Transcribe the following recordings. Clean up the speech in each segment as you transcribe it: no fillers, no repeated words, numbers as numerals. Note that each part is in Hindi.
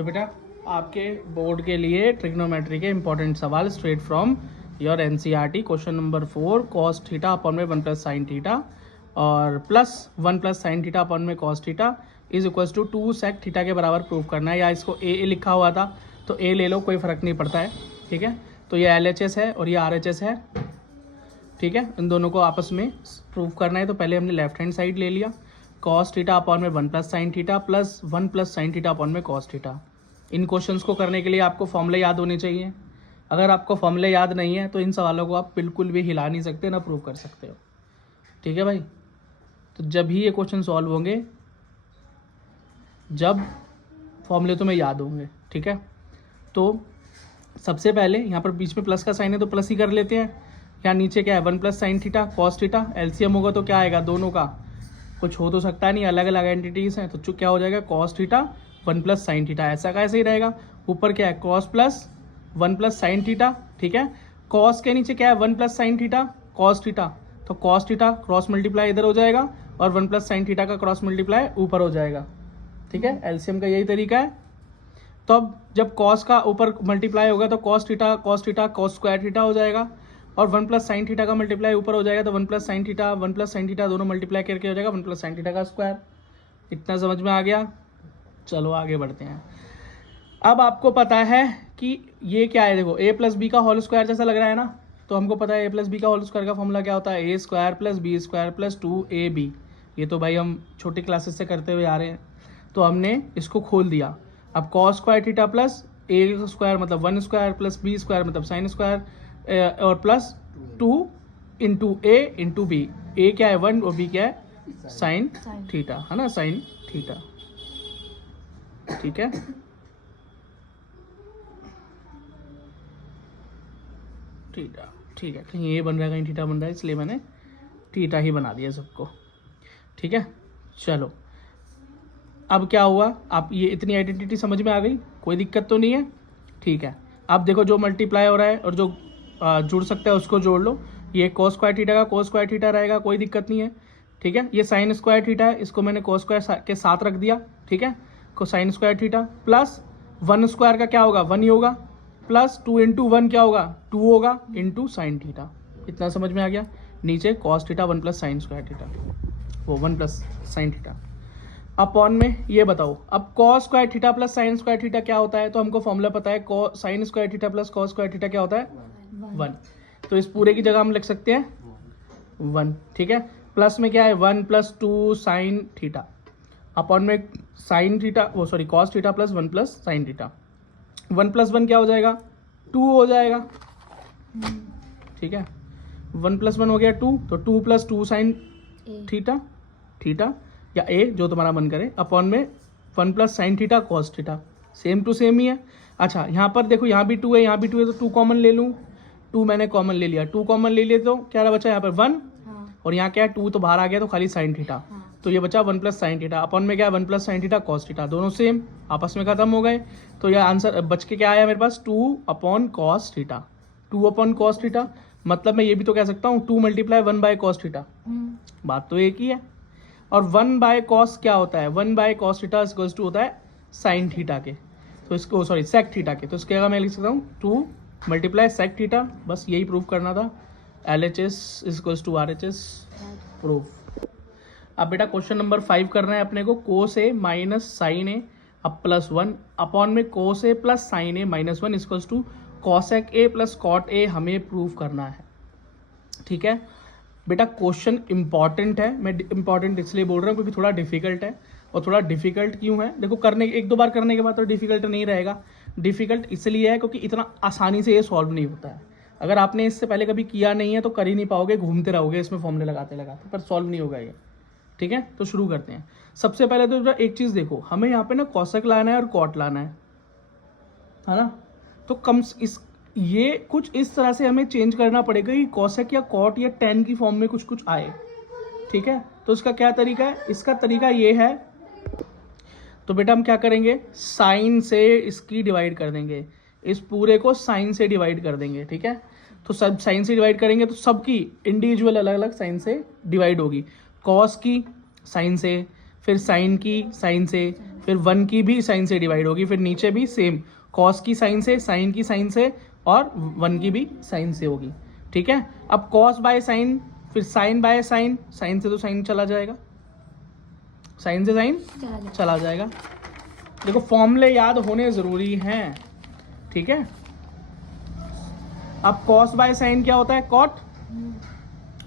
तो बेटा आपके बोर्ड के लिए ट्रिग्नोमेट्री के इंपॉर्टेंट सवाल straight from your NCERT. Question number 4, cos theta upon में 1 प्लस साइन थीटा और plus 1 plus sine theta upon में cos theta is equals to 2 sec theta के बराबर प्रूव करना है। या इसको ए लिखा हुआ था तो ए ले लो, कोई फ़र्क नहीं पड़ता है। ठीक है, तो ये LHS है और ये RHS है। ठीक है, इन दोनों को आपस में प्रूव करना है। तो पहले हमने लेफ्ट हैंड साइड ले लिया, कॉस थीटा अपॉन में 1 plus sine theta plus 1 plus sine theta upon में कॉस थीटा। इन क्वेश्चंस को करने के लिए आपको फॉर्मूले याद होने चाहिए। अगर आपको फॉर्मूले याद नहीं है तो इन सवालों को आप बिल्कुल भी हिला नहीं सकते, ना प्रूव कर सकते हो। ठीक है भाई, तो जब ही ये क्वेश्चन सॉल्व होंगे जब फॉर्मूले तुम्हें याद होंगे। ठीक है, तो सबसे पहले यहाँ पर बीच में प्लस का साइन है तो प्लस ही कर लेते हैं। यहाँ नीचे क्या है 1 plus sine theta cos theta, LCM होगा तो क्या आएगा, दोनों का कुछ हो तो सकता नहीं, अलग अलग एंटिटीज़ हैं तो क्या हो जाएगा cos theta 1 plus sine theta. ऐसा कैसे ही रहेगा, ऊपर क्या है cos plus 1 plus sine theta. ठीक है, कॉस के नीचे क्या है 1 plus sine theta cos theta, तो कॉस थीटा क्रॉस मल्टीप्लाई इधर हो जाएगा और 1 प्लस साइन थीटा का क्रॉस मल्टीप्लाई ऊपर हो जाएगा। ठीक है, एलसीएम का यही तरीका है। तो अब जब कॉस का ऊपर मल्टीप्लाई होगा तो cos theta cos square theta हो जाएगा और 1 प्लस साइन थीटा का मल्टीप्लाई ऊपर हो जाएगा तो 1 प्लस साइन थीटा दोनों मल्टीप्लाई करके हो जाएगा 1 प्लस साइन थीटा का स्क्वायर। इतना समझ में आ गया। चलो आगे बढ़ते हैं। अब आपको पता है कि ये क्या है, देखो a प्लस बी का होल स्क्वायर जैसा लग रहा है ना, तो हमको पता है a प्लस बी का होल स्क्वायर का फॉर्मूला क्या होता है, a square plus B square plus 2ab। ये तो भाई हम छोटी क्लासेस से करते हुए आ रहे हैं, तो हमने इसको खोल दिया। अब cos square theta plus a square मतलब 1 स्क्वायर प्लस b स्क्वायर मतलब साइन स्क्वायर और plus 2 into a into B. a क्या है 1 और b क्या है साइन थीटा, है ना, साइन थीटा। ठीक है, थीटा। ठीक है, कहीं ए बन रहा है कहीं थीटा बन रहा है, इसलिए मैंने थीटा ही बना दिया सबको। ठीक है, चलो अब क्या हुआ, आप ये इतनी आइडेंटिटी समझ में आ गई, कोई दिक्कत तो नहीं है। ठीक है, अब देखो जो मल्टीप्लाई हो रहा है और जो जुड़ सकता है उसको जोड़ लो। ये कॉस स्क्वायर थीटा का कॉस स्क्वायर थीटा रहेगा, कोई दिक्कत नहीं है। ठीक है, ये साइन स्क्वायर थीटा है, इसको मैंने कॉस स्क्वायर के साथ रख दिया। ठीक है, को sign square theta plus 1 square का क्या होगा 1 ही होगा, प्लस 2 इंटू 1 क्या होगा 2 होगा इंटू साइन थीटा। इतना समझ में आ गया। नीचे cos theta 1 plus sign square theta, वो 1 प्लस साइन थीटा अपॉन में ये बताओ। अब cos square theta plus sign square theta क्या होता है, तो हमको फॉर्मूला पता है sign square theta plus cos square theta क्या होता है 1। तो इस पूरे की जगह हम लिख सकते हैं 1। ठीक है, प्लस में क्या है 1 प्लस 2 साइन थीटा अपॉन में sign theta cos theta plus 1 plus sine theta. 1 plus 1 क्या हो जाएगा 2 हो जाएगा। ठीक है, 1 प्लस 1 हो गया 2, तो 2 प्लस 2 साइन थीटा या a जो तुम्हारा मन करे अपॉन में 1 plus sine theta cos theta, same to same ही है। अच्छा यहाँ पर देखो, यहाँ भी 2 है यहाँ भी 2 है, तो 2 कॉमन ले लूँ। 2 मैंने कॉमन ले लिया, 2 कॉमन ले लिए तो क्या बचा यहाँ पर 1। हाँ। और यहाँ क्या है 2 तो बाहर आ गया तो खाली साइन थीटा। हाँ। तो ये बचा 1 प्लस साइन थीटा अपॉन में क्या है 1 plus sine theta cos theta, दोनों सेम आपस में खत्म हो गए। तो यह आंसर बच के क्या आया मेरे पास 2 upon cos theta. 2 upon cos theta मतलब मैं ये भी तो कह सकता हूँ 2 मल्टीप्लाई 1 बाय कॉस थीटा, बात तो एक ही है। और 1 बाय कॉस क्या होता है 1 by cos theta equals to होता है साइन थीटा के, तो इसको सेक थीटा के, तो इसके अगर मैं लिख सकता हूँ 2 मल्टीप्लाई सेक थीटा। बस यही प्रूव करना था, LHS equals to RHS proof. अब बेटा क्वेश्चन नंबर 5 करना है अपने को, कोस ए माइनस साइन ए अब प्लस 1 अपॉन में cos A plus sine A minus 1 equals to cosec A plus cot A हमें प्रूव करना है। ठीक है बेटा, क्वेश्चन इंपॉर्टेंट है, मैं इंपॉर्टेंट इसलिए बोल रहा हूँ क्योंकि थोड़ा डिफिकल्ट है। और थोड़ा डिफिकल्ट क्यों है, देखो करने 1-2 बार करने के बाद तो डिफिकल्ट नहीं रहेगा। डिफिकल्ट इसलिए है क्योंकि इतना आसानी से ये सॉल्व नहीं होता है। अगर आपने इससे पहले कभी किया नहीं है तो कर ही नहीं पाओगे, घूमते रहोगे इसमें फॉर्मूले लगाते लगाते, पर सॉल्व नहीं होगा ये। ठीक है, तो शुरू करते हैं। सबसे पहले तो एक चीज़ देखो, हमें यहाँ पे ना कॉसेक लाना है और कॉट लाना है ना। तो ये कुछ इस तरह से हमें चेंज करना पड़ेगा कि कॉसेक या कॉट या टेन की फॉर्म में कुछ आए। ठीक है, तो इसका क्या तरीका है, इसका तरीका ये है, तो बेटा हम क्या करेंगे साइन से इसकी डिवाइड कर देंगे, इस पूरे को साइन से डिवाइड कर देंगे। ठीक है, तो सब साइन से डिवाइड करेंगे तो सबकी इंडिविजुअल अलग अलग साइन से डिवाइड होगी। कॉस की साइन से, फिर साइन की साइन से, फिर 1 की भी साइन से डिवाइड होगी, फिर नीचे भी सेम कॉस की साइन से, साइन की साइन से और 1 की भी साइन से होगी। ठीक है, अब कॉस बाय साइन, फिर साइन बाय साइन, साइन से तो साइन चला जाएगा, साइन से साइन चला जाएगा। देखो फॉर्मूले याद होने ज़रूरी हैं। ठीक है, अब कॉस बाय साइन क्या होता है, कॉट,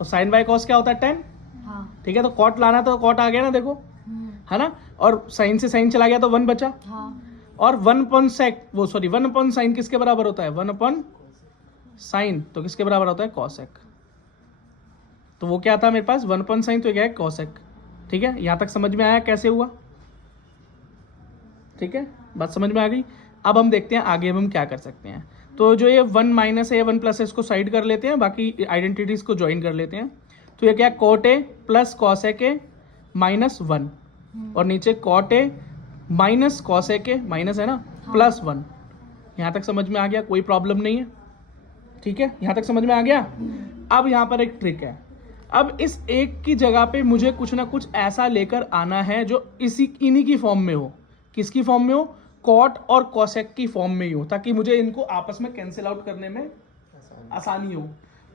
और साइन बाय कॉस क्या होता है, टेन। ठीक है, तो कॉट लाना तो कॉट आ गया ना, देखो है ना, और साइन से साइन चला गया तो 1 बचा। और 1 अपॉन सेक, वो सॉरी 1 अपॉन साइन किसके बराबर होता है, 1 अपॉन साइन तो किसके बराबर होता है, कॉसेक। तो वो क्या था मेरे पास, 1 अपॉन साइन तो क्या है, कॉसेक। ठीक है, यहाँ तक समझ में आया कैसे हुआ। ठीक है, बात समझ में आ गई। अब हम देखते हैं आगे हम क्या कर सकते हैं। तो जो ये 1 माइनस है, 1 प्लस है, इसको साइड कर लेते हैं, बाकी आइडेंटिटीज को ज्वाइन कर लेते हैं। तो ये क्या है, cot A plus cosec A minus 1, और नीचे cot A minus cosec A, minus है ना, प्लस 1। यहाँ तक समझ में आ गया, कोई प्रॉब्लम नहीं है। ठीक है, यहाँ तक समझ में आ गया। अब यहाँ पर एक ट्रिक है, अब इस एक की जगह पे मुझे कुछ ना कुछ ऐसा लेकर आना है जो इन्हीं की फॉर्म में हो। किसकी फॉर्म में हो, कॉट और कॉसेक की फॉर्म में ही हो, ताकि मुझे इनको आपस में कैंसिल आउट करने में आसानी हो।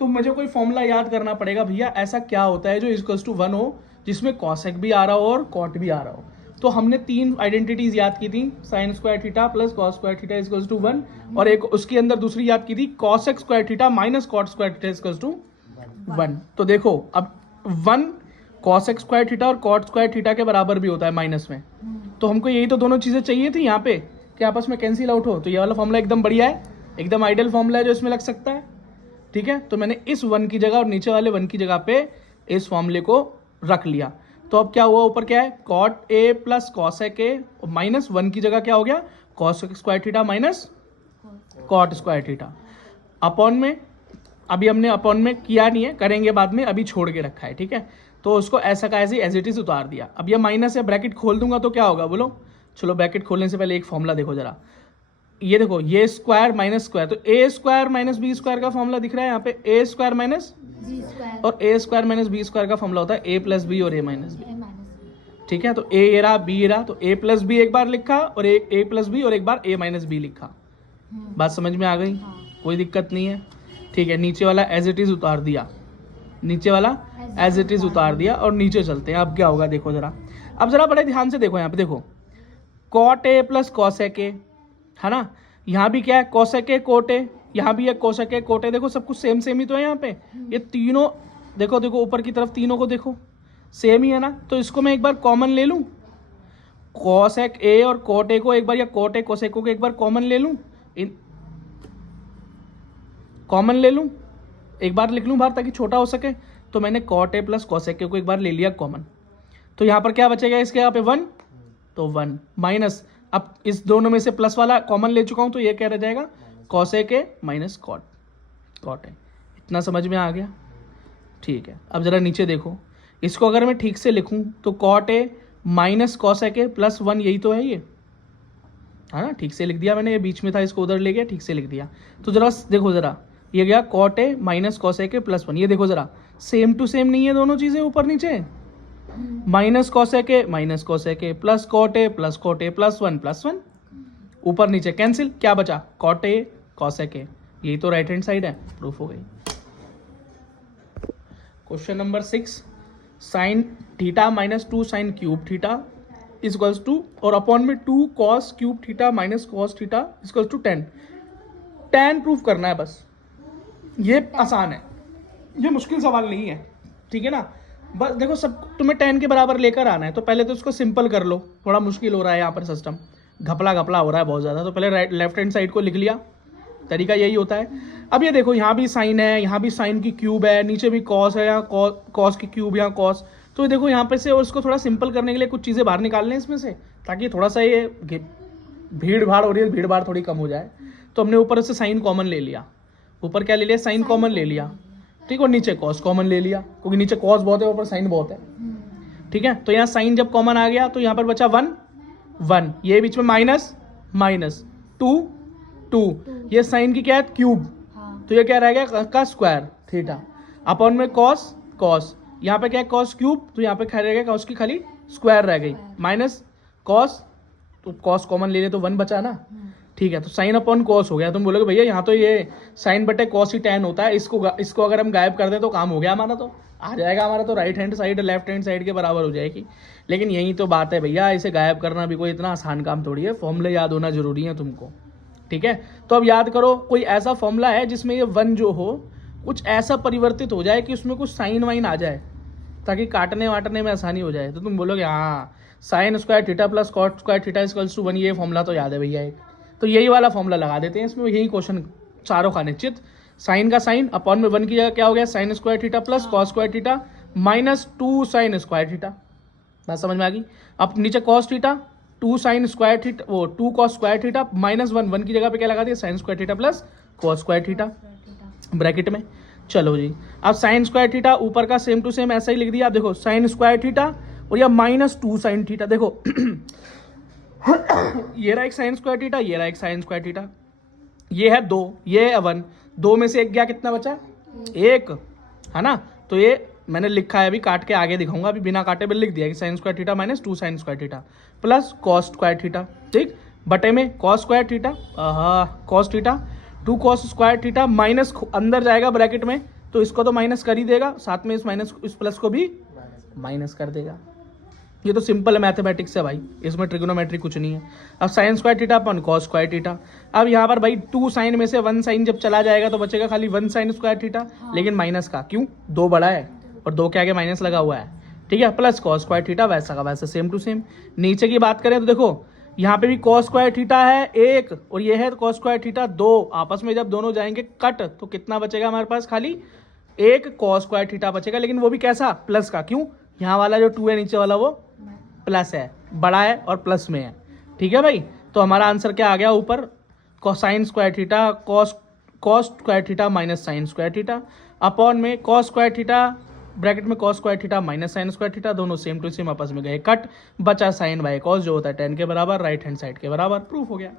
तो मुझे कोई फॉर्मूला याद करना पड़ेगा, भैया ऐसा क्या होता है जो इक्वल्स टू 1 हो, जिसमें कॉसेक भी आ रहा हो और कॉट भी आ रहा हो। तो हमने 3 आइडेंटिटीज याद की थी, sine square theta plus cos square theta equals to 1, और एक उसके अंदर दूसरी याद की थी, cosec square theta minus cot square theta equals to 1। तो देखो अब 1 कॉसेक स्क्वायर थीटा और कॉट स्क्वायर थीटा के बराबर भी होता है माइनस में। तो हमको यही तो दोनों चीजें चाहिए थी यहाँ पे कि आपस में कैंसिल आउट हो। तो ये वाला फॉर्मूला एकदम बढ़िया है, एकदम आइडियल फॉर्मूला है जो इसमें लग सकता है। ठीक है, तो मैंने इस 1 की जगह और नीचे वाले 1 की जगह पे इस फॉर्मूले को रख लिया। तो अब क्या हुआ, ऊपर क्या है, cot A plus cosec A minus 1 की जगह क्या हो गया, cosec square theta minus cot square theta. Upon में अभी हमने अपॉन में किया नहीं है, करेंगे बाद में, अभी छोड़ के रखा है। ठीक है, तो उसको ऐसा का ऐसे एज इट इज उतार दिया। अब ये माइनस है, ब्रैकेट खोल दूंगा तो क्या होगा बोलो। चलो ब्रैकेट खोलने से पहले एक फॉर्मूला देखो जरा, ये देखो, ये स्क्वायर माइनस स्क्वायर, तो ए स्क्वायर माइनस बी स्क्वायर का फॉर्मूला दिख रहा है यहाँ पे, ए स्क्वायर माइनस बी स्क्वायर, और ए स्क्वायर माइनस बी स्क्वायर का फॉर्मूला होता है ए प्लस बी और ए माइनस बी। ठीक है, तो ए रहा, बी रहा, तो ए प्लस बी एक बार लिखा और ए प्लस बी और एक बार ए माइनस बी लिखा। बात समझ में आ गई, कोई दिक्कत नहीं है। ठीक है, नीचे वाला एज इट इज उतार दिया, नीचे वाला एज इट इज उतार दिया, और नीचे चलते हैं। अब क्या होगा देखो जरा, अब जरा बड़े ध्यान से देखो, यहाँ पे देखो, cot A plus cosec A है ना, यहाँ भी क्या है, कॉसेक ए कोट ए, यहाँ भी है कॉसेक ए कोट ए। देखो सब कुछ सेम सेम ही तो है यहाँ पे, ये तीनों देखो देखो ऊपर की तरफ तीनों को देखो सेम ही है ना। तो इसको मैं एक बार कॉमन ले लूँ, कॉसेक ए और कोट ए को एक बार, या कोट ए कोसेक को एक बार कॉमन ले लूँ, कॉमन ले लूँ, एक बार लिख लूँ बाहर ताकि छोटा हो सके। तो मैंने cot A plus cosec A को एक बार ले लिया कॉमन, तो यहाँ पर क्या बचेगा, इसके यहाँ पे 1, तो 1 माइनस, अब इस दोनों में से प्लस वाला कॉमन ले चुका हूँ, तो ये क्या रह जाएगा, cosec A minus cot A. इतना समझ में आ गया। ठीक है, अब जरा नीचे देखो, इसको अगर मैं ठीक से लिखूँ तो cot A minus cosec A plus 1, यही तो है ये, है ना। ठीक से लिख दिया मैंने, ये बीच में था इसको उधर ले गया, ठीक से लिख दिया। तो जरा देखो जरा, ये गया cot A minus cosec A plus 1, ये देखो जरा सेम टू सेम नहीं है दोनों चीजें ऊपर नीचे, minus cosec A plus cot A plus 1 plus 1, ऊपर नीचे कैंसिल, क्या बचा, कॉट ए कॉसेक ए, यही तो राइट हैंड साइड है, प्रूफ हो गई। Question number 6, sine theta minus 2 sine cube theta is equals to, और अपॉन में 2 cos cube theta minus cos theta is equals to 10। 10 proof करना है बस, ये आसान है, ये मुश्किल सवाल नहीं है। ठीक है ना, बस देखो सब तुम्हें 10 के बराबर लेकर आना है, तो पहले तो उसको सिंपल कर लो, थोड़ा मुश्किल हो रहा है यहाँ पर सिस्टम, घपला घपला हो रहा है बहुत ज़्यादा। तो पहले राइट लेफ्ट हैंड साइड को लिख लिया, तरीका यही होता है। अब ये देखो, यहाँ भी साइन है, यहाँ भी साइन की क्यूब है, नीचे भी कॉस है, यहाँ कॉस की क्यूब, यहाँ कॉस। तो देखो यहाँ पे से, और इसको थोड़ा सिंपल करने के लिए कुछ चीज़ें बाहर निकाल लें इसमें से, ताकि थोड़ा सा ये भीड़ भाड़ हो रही है, भीड़ भाड़ थोड़ी कम हो जाए। तो हमने ऊपर से साइन कॉमन ले लिया, ऊपर क्या ले लिया, साइन कॉमन ले लिया, ठीक, और नीचे कॉस कॉमन ले लिया, क्योंकि नीचे कॉस बहुत है, ऊपर साइन बहुत है। ठीक है, तो यहाँ साइन जब कॉमन आ गया तो यहाँ पर बचा 1, ये बीच में माइनस 2, ये साइन की क्या है, क्यूब, तो ये क्या रह गया, का स्क्वायर थीटा, अपॉन में कॉस, यहाँ पे क्या है, कॉस क्यूब, तो यहाँ पे रह गया कॉस की खाली स्क्वायर रह गई, माइनस कॉस तो कॉस कॉमन ले ले तो 1 बचा ना, ठीक है। तो साइन अपॉन कॉस हो गया। तुम बोलोगे भैया यहाँ तो ये साइन बटे कॉस ही tan होता है, इसको अगर हम गायब कर दें तो काम हो गया हमारा, तो आ जाएगा हमारा, तो right hand side left hand side के बराबर हो जाएगी। लेकिन यही तो बात है भैया, इसे गायब करना भी कोई इतना आसान काम थोड़ी है, फॉर्मूले याद होना जरूरी है तुमको, ठीक है। तो अब याद करो कोई ऐसा फॉर्मूला है जिसमें ये 1 जो हो कुछ ऐसा परिवर्तित हो जाए कि उसमें कुछ साइन वाइन आ जाए, ताकि काटने वाटने में आसानी हो जाए। तो तुम बोलोगे हाँ sine square theta plus cot square theta equals to 1, ये फॉर्मूला तो याद है भैया एक, तो यही वाला फॉर्मूला लगा देते हैं इसमें, यही क्वेश्चन चारों का निश्चित। साइन का साइन अपॉन में 1 की जगह क्या हो गया, sign square theta plus cos square theta minus 2 sign square theta. बात समझ में आ गई। अब नीचे cos theta 2 sign square theta, वो 2 कॉस स्क्वायर थीटा माइनस 1 की जगह पे क्या लगा दिया, sign square theta plus cos square theta bracket में। चलो जी, अब साइन स्क्वायर थीटा ऊपर का सेम टू सेम ऐसा ही लिख दिया। आप देखो साइन स्क्वायर थीटा और या माइनस 2 साइन थीटा, देखो ये रहा एक साइन स्क्वायर थीटा, ये रहा एक साइन स्क्वायर थीटा, ये है 2, ये है 1, 2 में से 1 गया, कितना बचा 1, है ना। तो ये मैंने लिखा है, अभी काट के आगे दिखाऊंगा, अभी बिना काटे भी लिख दिया कि sign square theta minus 2 sign square theta plus cos square theta, ठीक, बटे में cos square theta cos theta 2 cos square theta minus अंदर जाएगा ब्रैकेट में, तो इसको तो माइनस कर ही देगा, साथ में इस प्लस को भी माइनस कर देगा। ये तो सिंपल मैथमेटिक्स है भाई, इसमें ट्रिग्नोमेट्री कुछ नहीं है। अब साइन स्क्वायर थीटा अपन कॉस स्क्वायर थीटा, अब यहाँ पर भाई 2 साइन में से 1 साइन जब चला जाएगा तो बचेगा खाली 1 साइन स्क्वायर थीटा, लेकिन माइनस का, क्यों, 2 बड़ा है और 2 के आगे माइनस लगा हुआ है, ठीक है, प्लस कॉस स्क्वायर थीटा वैसा का वैसा सेम टू सेम। नीचे की बात करें तो देखो यहाँ पे भी कॉस स्क्वायर थीटा है 1 और ये है कॉस स्क्वायर थीटा 2, आपस में जब दोनों जाएंगे कट तो कितना बचेगा हमारे पास, खाली 1 कॉस स्क्वायर थीटा बचेगा, लेकिन वो भी कैसा, प्लस का, क्यों, यहाँ वाला जो 2 है नीचे वाला वो प्लस है, बड़ा है और प्लस में है, ठीक है भाई। तो हमारा आंसर क्या आ गया ऊपर, cosine square theta cos square theta minus sign square theta upon में कॉस स्क्वायर थीटा ब्रैकेट में cos square theta minus sign square theta, दोनों सेम टू सेम आपस में गए कट, बचा साइन बाय कॉस जो होता है tan के बराबर, राइट हैंड साइड के बराबर। प्रूफ हो गया।